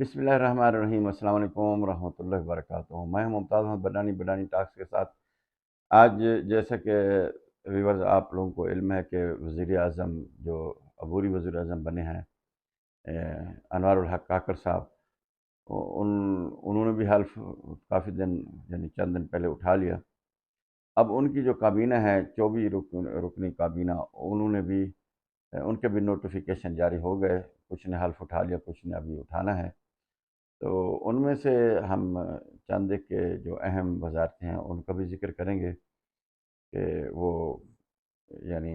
بسم اللہ الرحمن الرحیم۔ السلام علیکم ورحمۃ اللہ وبرکاتہ۔ میں ہوں ممتاز احمد بڈانی ٹاکس کے ساتھ۔ آج جیسا کہ ویورز آپ لوگوں کو علم ہے کہ وزیر اعظم جو عبوری وزیر اعظم بنے ہیں انوار الحق کاکڑ صاحب، انہوں نے بھی حلف کافی دن یعنی چند دن پہلے اٹھا لیا۔ اب ان کی جو کابینہ ہے 24 رکنی کابینہ، انہوں نے بھی ان کے بھی نوٹیفیکیشن جاری ہو گئے۔ کچھ نے حلف اٹھا لیا، کچھ نے ابھی اٹھانا ہے۔ تو ان میں سے ہم چند ایک کے جو اہم وزارتیں ہیں ان کا بھی ذکر کریں گے کہ وہ یعنی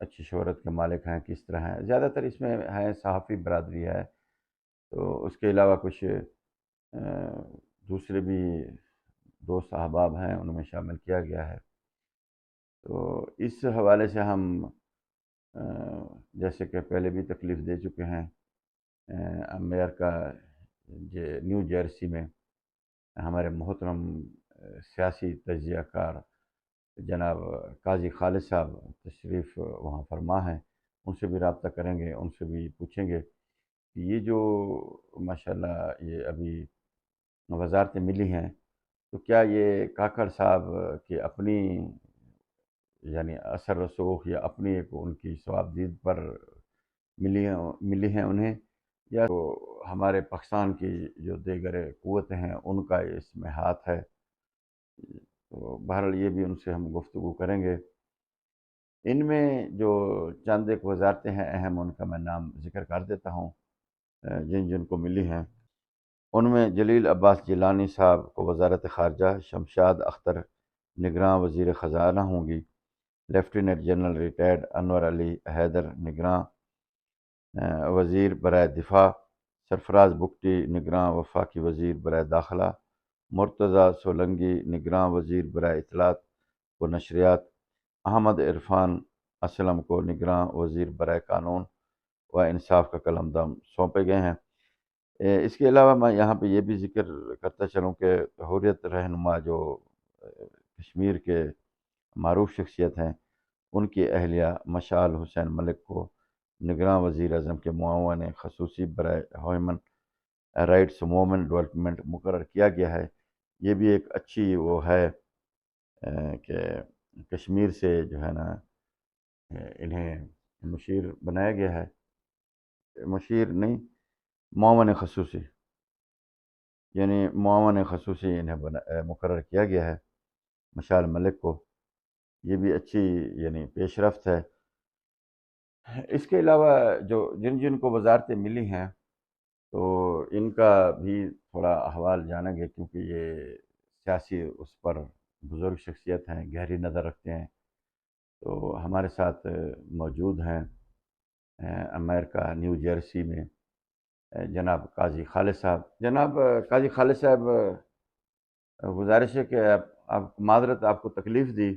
اچھی شہرت کے مالک ہیں، کس طرح ہیں۔ زیادہ تر اس میں ہے صحافی برادری ہے، تو اس کے علاوہ کچھ دوسرے بھی دوست احباب ہیں، ان میں شامل کیا گیا ہے۔ تو اس حوالے سے ہم جیسے کہ پہلے بھی تکلیف دے چکے ہیں، امریکہ نیو جرسی میں ہمارے محترم سیاسی تجزیہ کار جناب قاضی خالد صاحب تشریف وہاں فرما ہیں۔ ان سے بھی رابطہ کریں گے، ان سے بھی پوچھیں گے کہ یہ جو ماشاءاللہ یہ ابھی وزارتیں ملی ہیں، تو کیا یہ کاکڑ صاحب کی اپنی یعنی اثر رسوخ یا اپنی ایک ان کی ثوابدید پر ملی ہیں انہیں، یا تو ہمارے پاکستان کی جو دیگر قوتیں ہیں ان کا اس میں ہاتھ ہے۔ تو بہرحال یہ بھی ان سے ہم گفتگو کریں گے۔ ان میں جو چند ایک وزارتیں ہیں اہم، ان کا میں نام ذکر کر دیتا ہوں جن جن کو ملی ہیں۔ ان میں جلیل عباس جیلانی صاحب کو وزارت خارجہ، شمشاد اختر نگراں وزیر خزانہ ہوں گی، لیفٹیننٹ جنرل ریٹائرڈ انور علی حیدر نگراں وزیر برائے دفاع، سرفراز بگٹی نگراں وفاقی وزیر برائے داخلہ، مرتضیٰ سولنگی نگراں وزیر برائے اطلاعات و نشریات، احمد عرفان اسلم کو نگراں وزیر برائے قانون و انصاف کا قلمدام سونپے گئے ہیں۔ اس کے علاوہ میں یہاں پہ یہ بھی ذکر کرتا چلوں کہ حریت رہنما جو کشمیر کے معروف شخصیت ہیں، ان کی اہلیہ مشال حسین ملک کو نگراں وزیر اعظم کے معاون خصوصی برائے ہیومن رائٹس وومن ڈیولپمنٹ مقرر کیا گیا ہے۔ یہ بھی ایک اچھی وہ ہے کہ کشمیر سے جو ہے نا انہیں مشیر بنایا گیا ہے، مشیر نہیں معاون خصوصی، یعنی معاون خصوصی انہیں مقرر کیا گیا ہے مشال ملک کو۔ یہ بھی اچھی یعنی پیش رفت ہے۔ اس کے علاوہ جو جن جن کو وزارتیں ملی ہیں تو ان کا بھی تھوڑا احوال جانیں گے، کیونکہ یہ سیاسی اس پر بزرگ شخصیت ہیں، گہری نظر رکھتے ہیں۔ تو ہمارے ساتھ موجود ہیں امریکہ نیو جرسی میں جناب قاضی خالد صاحب۔ جناب قاضی خالد صاحب، گزارش ہے کہ آپ معذرت آپ کو تکلیف دی،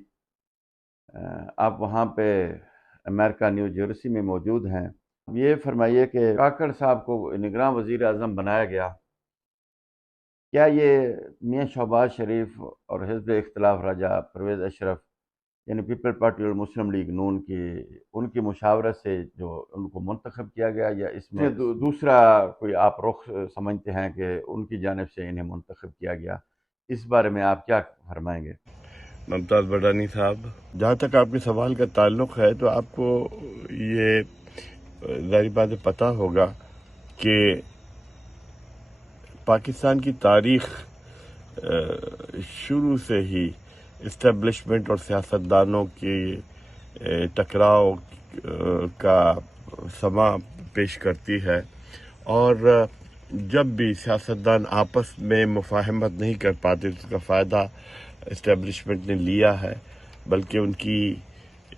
آپ وہاں پہ امریکہ نیو جرسی میں موجود ہیں۔ یہ فرمائیے کہ کاکڑ صاحب کو نگراں وزیر اعظم بنایا گیا، کیا یہ میاں شہباز شریف اور حزب اختلاف راجہ پرویز اشرف یعنی پیپل پارٹی اور مسلم لیگ نون کی ان کی مشاورت سے جو ان کو منتخب کیا گیا، یا اس میں دوسرا کوئی آپ رخ سمجھتے ہیں کہ ان کی جانب سے انہیں منتخب کیا گیا؟ اس بارے میں آپ کیا فرمائیں گے؟ ممتاز بڈانی صاحب، جہاں تک آپ کے سوال کا تعلق ہے تو آپ کو یہ ظاہری بات پتہ ہوگا کہ پاکستان کی تاریخ شروع سے ہی اسٹیبلشمنٹ اور سیاستدانوں کی ٹکراؤ کا سما پیش کرتی ہے، اور جب بھی سیاستدان آپس میں مفاہمت نہیں کر پاتے تو اس کا فائدہ اسٹیبلشمنٹ نے لیا ہے، بلکہ ان کی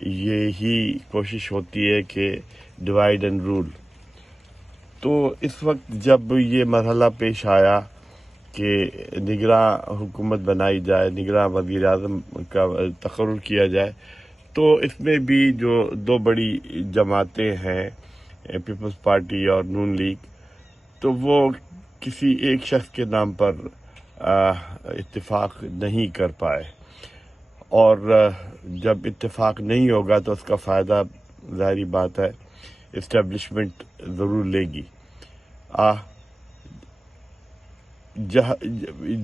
یہی کوشش ہوتی ہے کہ ڈیوائیڈ اینڈ رول۔ تو اس وقت جب یہ مرحلہ پیش آیا کہ نگراں حکومت بنائی جائے، نگراں وزیر اعظم کا تقرر کیا جائے، تو اس میں بھی جو دو بڑی جماعتیں ہیں پیپلز پارٹی اور نون لیگ، تو وہ کسی ایک شخص کے نام پر اتفاق نہیں کر پائے، اور جب اتفاق نہیں ہوگا تو اس کا فائدہ ظاہری بات ہے اسٹیبلشمنٹ ضرور لے گی۔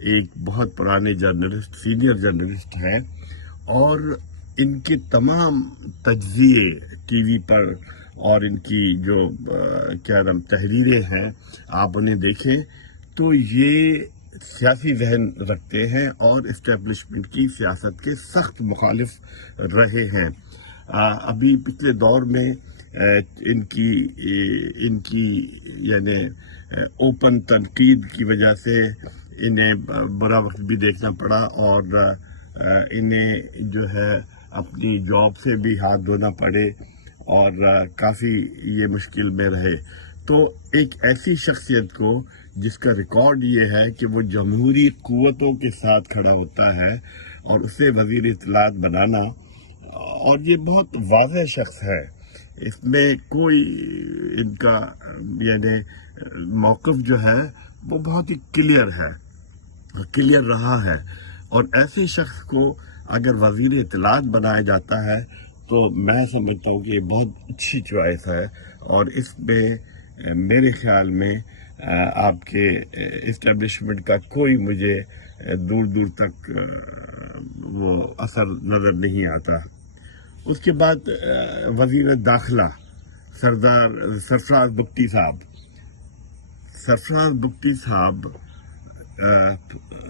ایک بہت پرانے جرنلسٹ، سینئر جرنلسٹ ہیں، اور ان کے تمام تجزیے ٹی وی پر اور ان کی جو کیا نام تحریریں ہیں، آپ انہیں دیکھیں تو یہ سیاسی ذہن رکھتے ہیں اور اسٹیبلشمنٹ کی سیاست کے سخت مخالف رہے ہیں۔ ابھی پچھلے دور میں ان کی یعنی اوپن تنقید کی وجہ سے انہیں برا وقت بھی دیکھنا پڑا، اور انہیں جو ہے اپنی جاب سے بھی ہاتھ دھونا پڑے، اور کافی یہ مشکل میں رہے۔ تو ایک ایسی شخصیت کو جس کا ریکارڈ یہ ہے کہ وہ جمہوری قوتوں کے ساتھ کھڑا ہوتا ہے اور اسے وزیر اطلاعات بنانا، اور یہ بہت واضح شخص ہے، اس میں کوئی ان کا یعنی موقف جو ہے وہ بہت ہی کلیئر رہا ہے، اور ایسے شخص کو اگر وزیر اطلاعات بنایا جاتا ہے تو میں سمجھتا ہوں کہ یہ بہت اچھی چوائس ہے، اور اس میں میرے خیال میں آپ کے اسٹیبلشمنٹ کا کوئی مجھے دور دور تک وہ اثر نظر نہیں آتا۔ اس کے بعد وزیر داخلہ سرفراز بگٹی صاحب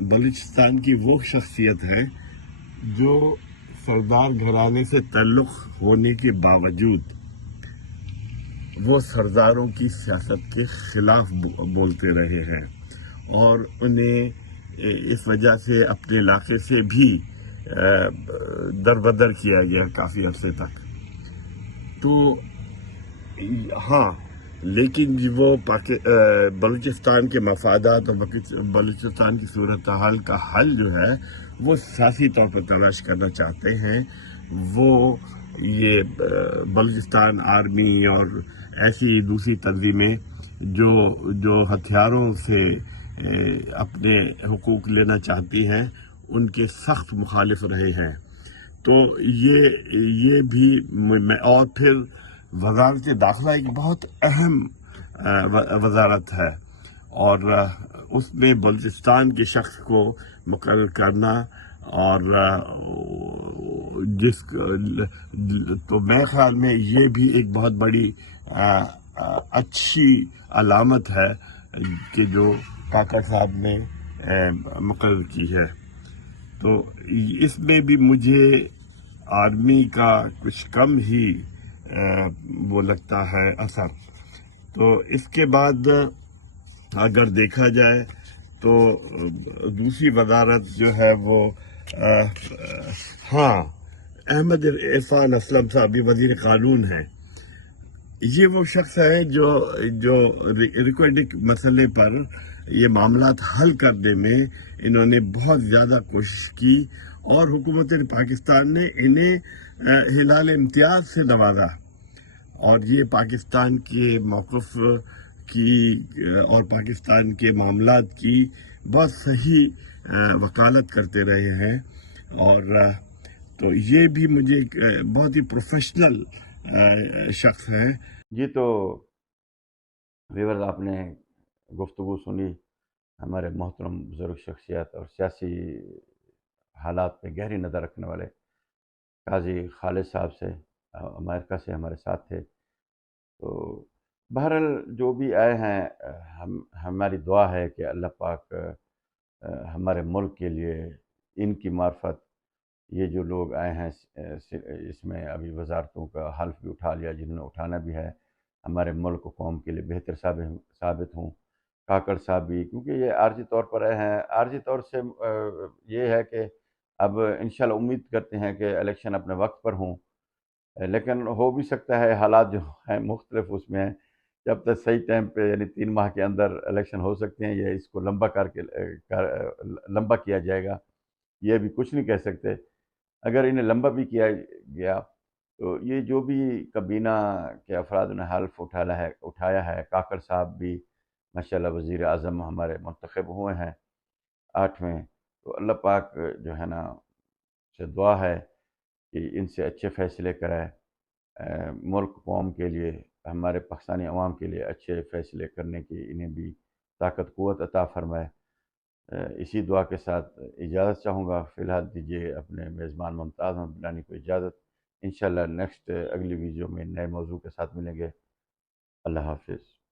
بلوچستان کی وہ شخصیت ہے جو سردار گھرانے سے تعلق ہونے کے باوجود وہ سرداروں کی سیاست کے خلاف بولتے رہے ہیں، اور انہیں اس وجہ سے اپنے علاقے سے بھی دربدر کیا گیا کافی عرصے تک۔ تو ہاں، لیکن وہ بلوچستان کے مفادات اور بلوچستان کی صورتحال کا حل جو ہے وہ سیاسی طور پر تلاش کرنا چاہتے ہیں۔ وہ یہ بلوچستان آرمی اور ایسی دوسری تنظیمیں جو ہتھیاروں سے اپنے حقوق لینا چاہتی ہیں، ان کے سخت مخالف رہے ہیں۔ تو یہ بھی اور پھر وزارت داخلہ ایک بہت اہم وزارت ہے، اور اس میں بلوچستان کے شخص کو مقرر کرنا، اور تو میرے خیال میں یہ بھی ایک بہت بڑی اچھی علامت ہے کہ جو کاکڑ صاحب نے مقرر کی ہے۔ تو اس میں بھی مجھے آرمی کا کچھ کم ہی وہ لگتا ہے اثر۔ تو اس کے بعد اگر دیکھا جائے تو دوسری وزارت جو ہے وہ ہاں، احمد عرفان اسلم صاحب وزیر قانون ہیں۔ یہ وہ شخص ہے جو ریکارڈک مسئلے پر یہ معاملات حل کرنے میں انہوں نے بہت زیادہ کوشش کی، اور حکومت پاکستان نے انہیں ہلال امتیاز سے نوازا، اور یہ پاکستان کے موقف کی اور پاکستان کے معاملات کی بہت صحیح وکالت کرتے رہے ہیں، اور تو یہ بھی مجھے بہت ہی پروفیشنل شخص ہے۔ جی، تو ویورز، آپ نے گفتگو سنی ہمارے محترم بزرگ شخصیت اور سیاسی حالات پہ گہری نظر رکھنے والے قاضی خالد صاحب سے، امریکہ سے ہمارے ساتھ تھے۔ تو بہرحال جو بھی آئے ہیں، ہماری دعا ہے کہ اللہ پاک ہمارے ملک کے لیے ان کی معرفت، یہ جو لوگ آئے ہیں اس میں ابھی وزارتوں کا حلف بھی اٹھا لیا، جنہوں نے اٹھانا بھی ہے، ہمارے ملک و قوم کے لیے بہتر ثابت ہوں۔ کاکڑ صاحب بھی، کیونکہ یہ عارضی طور پر آئے ہیں، عارضی طور سے یہ ہے کہ اب انشاءاللہ امید کرتے ہیں کہ الیکشن اپنے وقت پر ہوں، لیکن ہو بھی سکتا ہے حالات جو ہیں مختلف اس میں ہیں، جب تک صحیح ٹائم پہ یعنی 3 ماہ کے اندر الیکشن ہو سکتے ہیں، یا اس کو لمبا کیا جائے گا، یہ بھی کچھ نہیں کہہ سکتے۔ اگر انہیں لمبا بھی کیا گیا تو یہ جو بھی کابینہ کے افراد نے حلف اٹھایا ہے، کاکڑ صاحب بھی ماشاءاللہ وزیر اعظم ہمارے منتخب ہوئے ہیں 8ویں، تو اللہ پاک جو ہے نا سے دعا ہے کہ ان سے اچھے فیصلے کرائے، ملک قوم کے لیے، ہمارے پاکستانی عوام کے لیے اچھے فیصلے کرنے کی انہیں بھی طاقت قوت عطا فرمائے۔ اسی دعا کے ساتھ اجازت چاہوں گا. فی الحال دیجیے اپنے میزبان ممتاز احمد بلانی کو اجازت. انشاءاللہ نیکسٹ اگلی ویڈیو میں نئے موضوع کے ساتھ ملیں گے. اللہ حافظ.